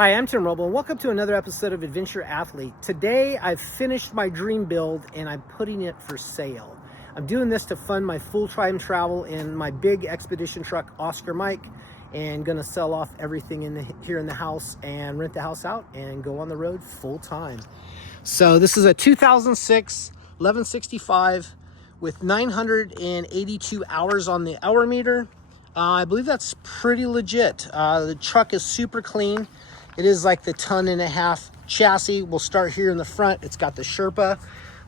Hi, I'm Tim Roble, and welcome to another episode of Adventure Athlete. Today, I've finished my dream build, and I'm putting it for sale. I'm doing this to fund my full-time travel in my big expedition truck, Oscar Mike, and gonna sell off everything here in the house and rent the house out and go on the road full-time. So this is a 2006 1165 with 982 hours on the hour meter. I believe that's pretty legit. The truck is super clean. It is like the 1.5 ton chassis. We'll start here in the front. It's got the Sherpa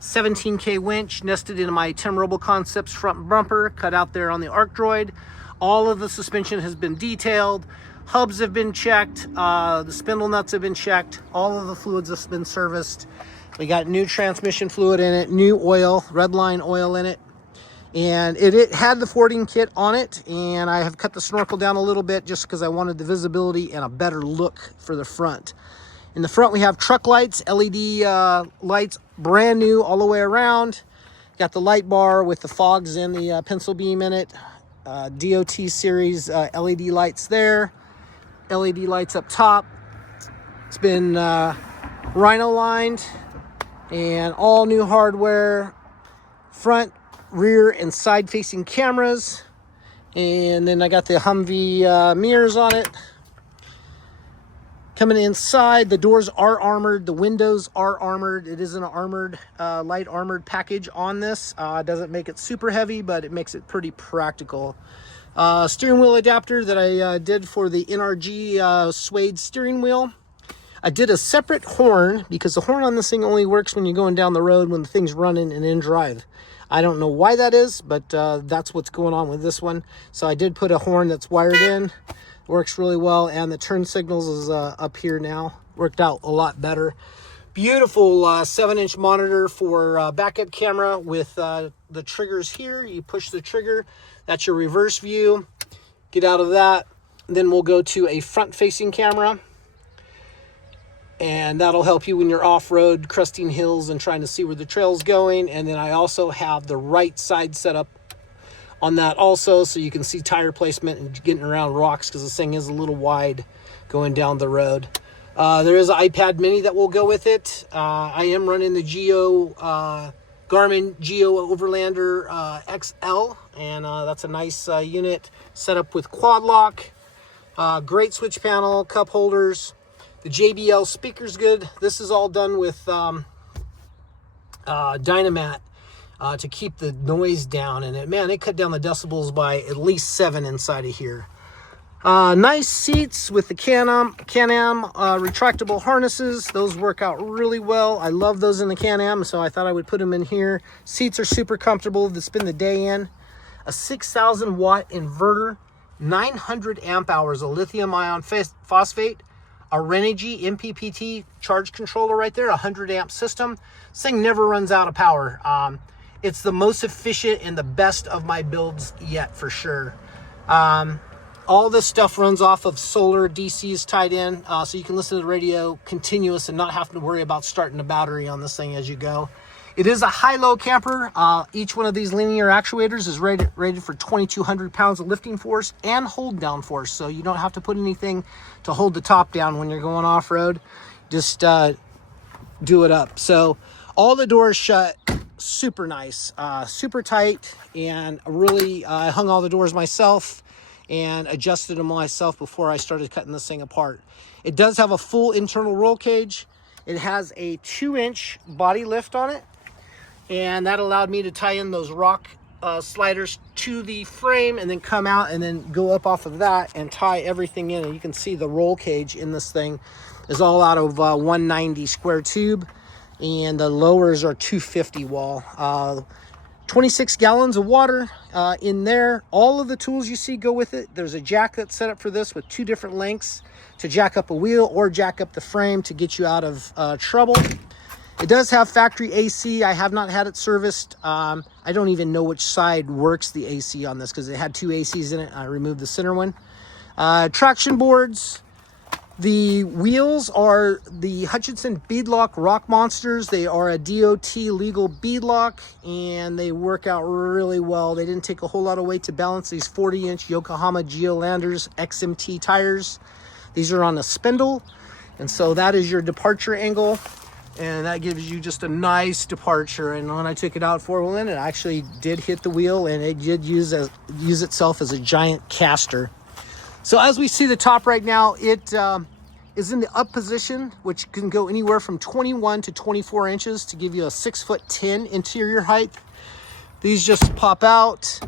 17K winch nested into my Tim Roble Concepts front bumper, cut out there on the Arc Droid. All of the suspension has been detailed. Hubs have been checked. The spindle nuts have been checked. All of the fluids have been serviced. We got new transmission fluid in it, new oil, Redline oil in it. And it had the fording kit on it, and I have cut the snorkel down a little bit just because I wanted the visibility and a better look for the front. In the front, we have truck lights, LED lights, brand new all the way around. Got the light bar with the fogs and the pencil beam in it. DOT series LED lights there. LED lights up top. It's been rhino lined and all new hardware. Front, rear, and side facing cameras. And then I got the Humvee mirrors on it. Coming inside, the doors are armored, the windows are armored. It is an armored, light armored package on this. Doesn't make it super heavy, but it makes it pretty practical. Steering wheel adapter that I did for the NRG suede steering wheel. I did a separate horn because the horn on this thing only works when you're going down the road when the thing's running and in drive. I don't know why that is, but that's what's going on with this one. So I did put a horn that's wired in. Works really well, and the turn signals is up here now. Worked out a lot better. Beautiful 7-inch monitor for backup camera with the triggers here. You push the trigger. That's your reverse view. Get out of that. Then we'll go to a front-facing camera. And that'll help you when you're off-road, cresting hills and trying to see where the trail's going. And then I also have the right side set up on that also, so you can see tire placement and getting around rocks because this thing is a little wide going down the road. There is an iPad mini that will go with it. I am running the Garmin Geo Overlander XL, and that's a nice unit set up with quad lock. Great switch panel, cup holders. The JBL speaker's good. This is all done with Dynamat to keep the noise down. And man, it cut down the decibels by at least 7 inside of here. Nice seats with the Can-Am retractable harnesses. Those work out really well. I love those in the Can-Am, so I thought I would put them in here. Seats are super comfortable to spend the day in. A 6,000 watt inverter, 900 amp hours of lithium ion phosphate. A Renogy MPPT charge controller right there, a 100 amp system. This thing never runs out of power. It's the most efficient and the best of my builds yet for sure. All this stuff runs off of solar. DC is tied in, so you can listen to the radio continuous and not have to worry about starting a battery on this thing as you go. It is a high-low camper. Each one of these linear actuators is rated for 2,200 pounds of lifting force and hold down force. So you don't have to put anything to hold the top down when you're going off-road. Just do it up. So all the doors shut super nice, super tight, and really I hung all the doors myself and adjusted them myself before I started cutting this thing apart. It does have a full internal roll cage. It has a 2-inch body lift on it. And that allowed me to tie in those rock sliders to the frame and then come out and then go up off of that and tie everything in. And you can see the roll cage in this thing is all out of 190 square tube. And the lowers are 250 wall. 26 gallons of water in there. All of the tools you see go with it. There's a jack that's set up for this with 2 different lengths to jack up a wheel or jack up the frame to get you out of trouble. It does have factory AC. I have not had it serviced. I don't even know which side works the AC on this because it had 2 ACs in it. I removed the center one. Traction boards. The wheels are the Hutchinson Beadlock Rock Monsters. They are a DOT legal beadlock, and they work out really well. They didn't take a whole lot of weight to balance these 40-inch Yokohama Geolanders XMT tires. These are on a spindle. And so that is your departure angle. And that gives you just a nice departure. And when I took it out 4-wheeling, it actually did hit the wheel, and it did use itself as a giant caster. So as we see the top right now, it is in the up position, which can go anywhere from 21 to 24 inches to give you a 6'10" interior height. These just pop out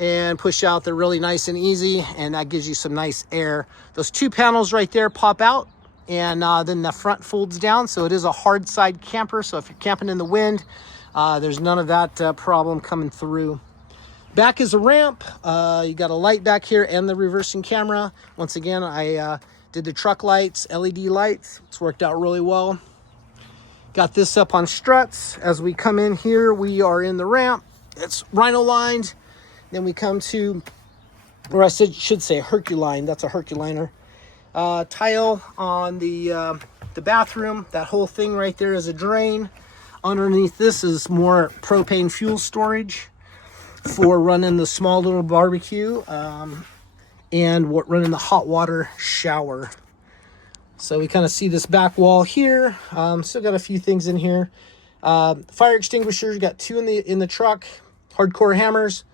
and push out. They're really nice and easy, and that gives you some nice air. Those two panels right there pop out, and then the front folds down. So it is a hard side camper. So if you're camping in the wind, there's none of that problem coming through. Back is a ramp. You got a light back here and the reversing camera. Once again, I did the truck lights, LED lights. It's worked out really well. Got this up on struts. As we come in here, we are in the ramp. It's rhino lined. Then we come to, or I should say Herculine. That's a Herculiner. Tile on the bathroom. That whole thing right there is a drain. Underneath this is more propane fuel storage for running the small little barbecue and running the hot water shower. So we kind of see this back wall here. Still got a few things in here. Fire extinguishers, got 2 in the truck. Hardcore hammers,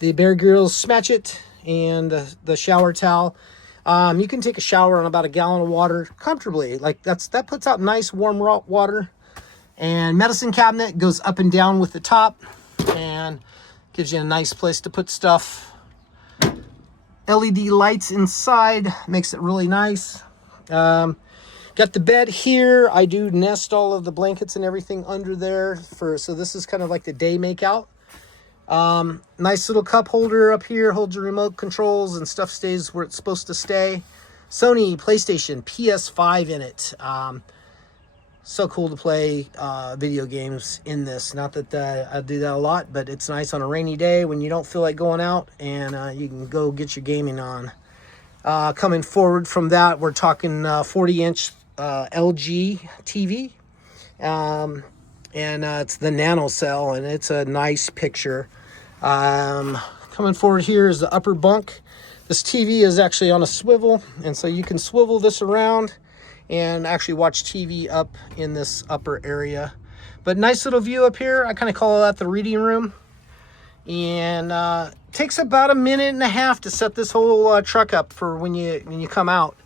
the Bear Grylls Smash It, and the shower towel. You can take a shower on about a gallon of water comfortably. Like that puts out nice warm water. And medicine cabinet goes up and down with the top and gives you a nice place to put stuff. LED lights inside makes it really nice. Got the bed here. I do nest all of the blankets and everything under there so this is kind of like the day makeout. Nice little cup holder up here, holds your remote controls and stuff stays where it's supposed to stay. Sony PlayStation PS5 in it. So cool to play video games in this. Not that I do that a lot, but it's nice on a rainy day when you don't feel like going out, and you can go get your gaming on. Coming forward from that, we're talking 40-inch LG TV. And it's the nano cell, and it's a nice picture. Coming forward here is the upper bunk. This TV is actually on a swivel, and so you can swivel this around and actually watch TV up in this upper area. But nice little view up here. I kind of call that the reading room. And takes about a minute and a half to set this whole truck up for when you come out.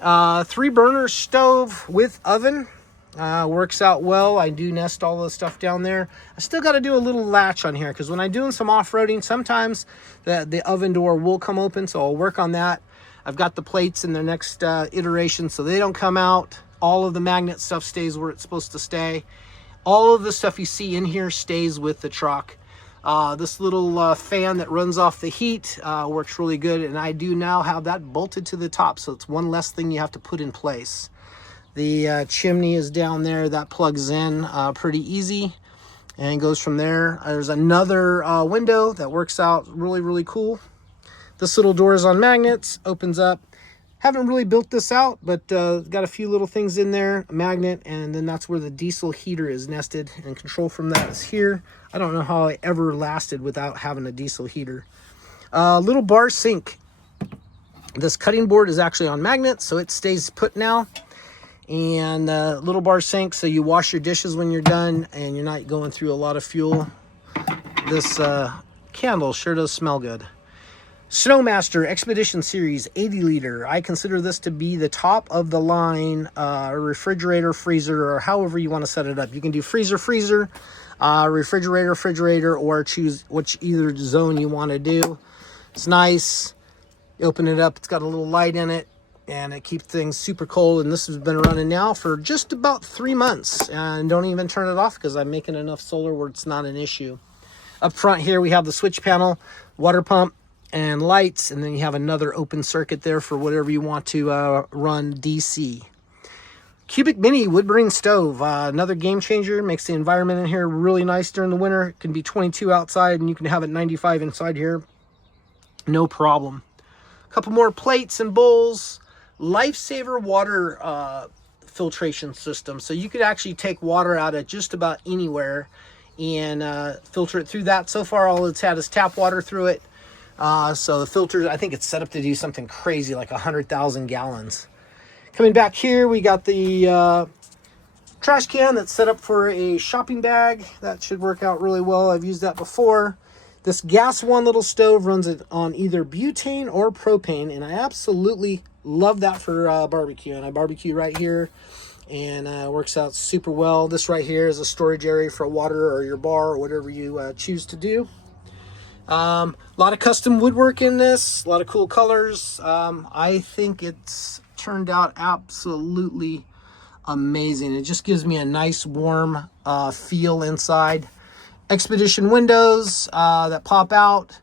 3-burner stove with oven. Works out well. I do nest all the stuff down there. I still got to do a little latch on here because when I'm doing some off-roading, sometimes the oven door will come open, so I'll work on that. I've got the plates in their next iteration so they don't come out. All of the magnet stuff stays where it's supposed to stay. All of the stuff you see in here stays with the truck. This little fan that runs off the heat works really good, and I do now have that bolted to the top, so it's one less thing you have to put in place. The chimney is down there. That plugs in pretty easy and goes from there. There's another window that works out really, really cool. This little door is on magnets, opens up. Haven't really built this out, but got a few little things in there, a magnet, and then that's where the diesel heater is nested, and control from that is here. I don't know how I ever lasted without having a diesel heater. Little bar sink. This cutting board is actually on magnets, so it stays put now. And little bar sink, so you wash your dishes when you're done and you're not going through a lot of fuel. This candle sure does smell good. Snowmaster Expedition Series 80 liter. I consider this to be the top of the line refrigerator, freezer, or however you want to set it up. You can do freezer, refrigerator, or choose either zone you want to do. It's nice. You open it up, it's got a little light in it, and it keeps things super cold. And this has been running now for just about 3 months, and don't even turn it off because I'm making enough solar where it's not an issue. Up front here we have the switch panel, water pump, and lights, and then you have another open circuit there for whatever you want to run DC. Cubic Mini wood burning stove, another game changer. Makes the environment in here really nice during the winter. It can be 22 outside and you can have it 95 inside here, no problem. A couple more plates and bowls. Lifesaver water filtration system, so you could actually take water out of just about anywhere and filter it through that. So far all it's had is tap water through it. So the filter, I think it's set up to do something crazy like 100,000 gallons. Coming back here, we got the trash can that's set up for a shopping bag. That should work out really well. I've used that before. This gas one little stove runs it on either butane or propane, and I absolutely love that for barbecue. And I barbecue right here, and works out super well. This right here is a storage area for water or your bar or whatever you choose to do. A lot of custom woodwork in this, a lot of cool colors. I think it's turned out absolutely amazing. It just gives me a nice warm feel inside. Expedition windows that pop out.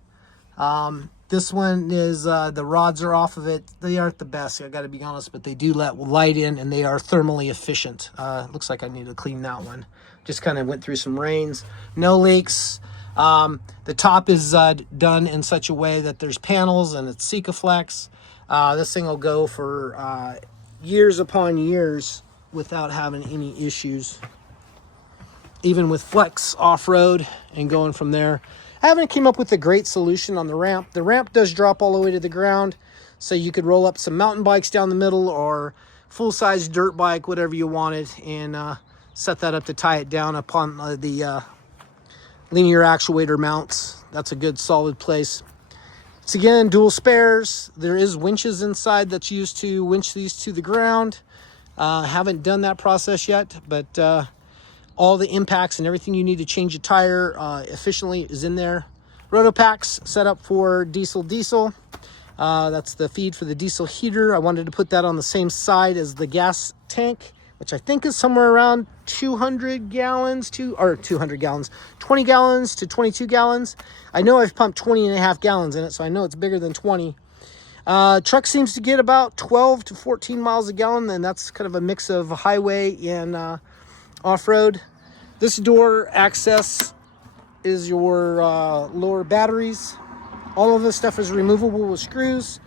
This one is the rods are off of it. They aren't the best, I gotta be honest, but they do let light in and they are thermally efficient. Looks like I need to clean that one. Just kind of went through some rains. No leaks. The top is done in such a way that there's panels and it's Sikaflex. This thing will go for years upon years without having any issues. Even with flex off-road and going from there. I haven't came up with a great solution on the ramp. The ramp does drop all the way to the ground, so you could roll up some mountain bikes down the middle or full-size dirt bike, whatever you wanted, and set that up to tie it down upon the linear actuator mounts. That's a good solid place. It's again dual spares. There is winches inside that's used to winch these to the ground. Haven't done that process yet, but all the impacts and everything you need to change a tire efficiently is in there. Rotopacks set up for diesel. That's the feed for the diesel heater. I wanted to put that on the same side as the gas tank, which I think is somewhere around 200 gallons, 20 gallons to 22 gallons. I know I've pumped 20 and a half gallons in it, so I know it's bigger than 20. Truck seems to get about 12 to 14 miles a gallon, and that's kind of a mix of highway and off-road. This door access is your lower batteries. All of this stuff is removable with screws.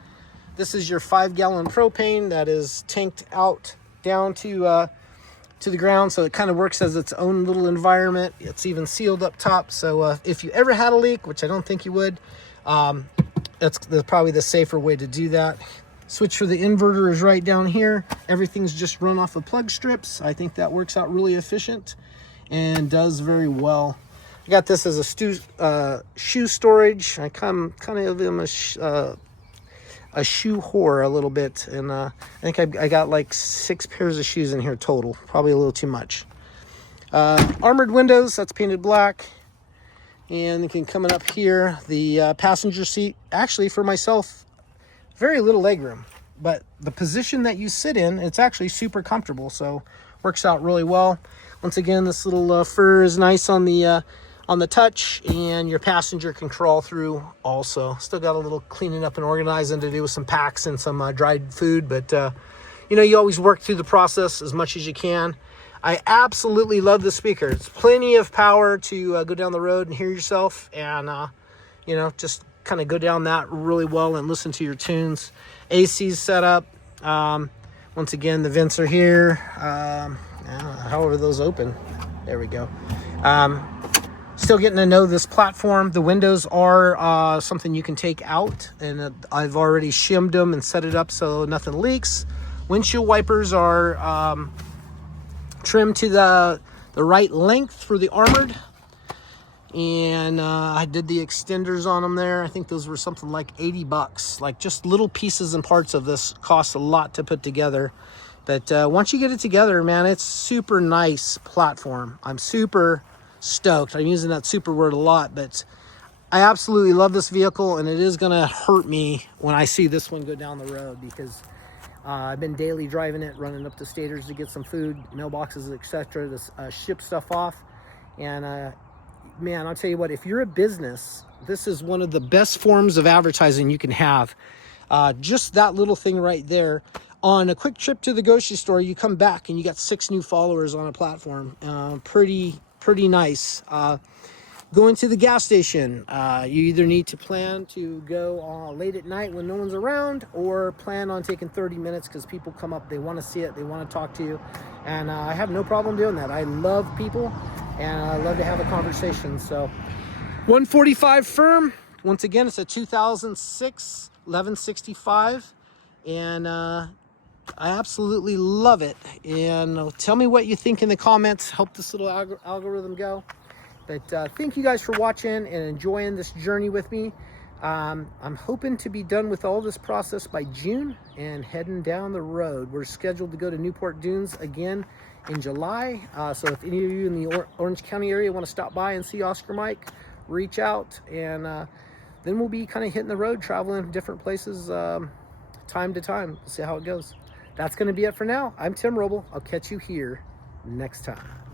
This is your 5-gallon propane that is tanked out down to the ground, so it kind of works as its own little environment. It's even sealed up top, so if you ever had a leak, which I don't think you would, that's probably the safer way to do that. Switch for the inverter is right down here. Everything's just run off of plug strips. I think that works out really efficient and does very well. I got this as a shoe storage. I kind of am a shoe whore a little bit, and I think I got like 6 pairs of shoes in here total. Probably a little too much. Armored windows, that's painted black. And then coming up here, the passenger seat, actually for myself, very little legroom, but the position that you sit in, it's actually super comfortable, so works out really well. Once again, this little fur is nice on the touch, and your passenger can crawl through also. Still got a little cleaning up and organizing to do with some packs and some dried food, but you always work through the process as much as you can. I absolutely love the speaker. It's plenty of power to go down the road and hear yourself, and just kind of go down that really well and listen to your tunes. AC's set up. Once again, the vents are here. However those open. There we go. Still getting to know this platform. The windows are something you can take out, and I've already shimmed them and set it up so nothing leaks. Windshield wipers are trimmed to the right length for the armored. And I did the extenders on them there. I think those were something like $80. Like, just little pieces and parts of this cost a lot to put together. But once you get it together, man, it's super nice platform. I'm super stoked. I'm using that super word a lot, but I absolutely love this vehicle, and it is going to hurt me when I see this one go down the road, because I've been daily driving it, running up to Staters to get some food, mailboxes, etc., to ship stuff off. And man, I'll tell you what, if you're a business, this is one of the best forms of advertising you can have. Just that little thing right there. On a quick trip to the grocery store, you come back and you got 6 new followers on a platform. Pretty nice. Going to the gas station, you either need to plan to go late at night when no one's around, or plan on taking 30 minutes because people come up, they want to see it, they want to talk to you. And I have no problem doing that. I love people, and I love to have a conversation. So 145 firm. Once again, it's a 2006 1165, and I absolutely love it. And tell me what you think in the comments. Help this little algorithm go. But thank you guys for watching and enjoying this journey with me. I'm hoping to be done with all this process by June and heading down the road. We're scheduled to go to Newport Dunes again in July. So if any of you in the Orange County area want to stop by and see Oscar Mike, reach out. And then we'll be kind of hitting the road, traveling different places time to time. We'll see how it goes. That's going to be it for now. I'm Tim Roble. I'll catch you here next time.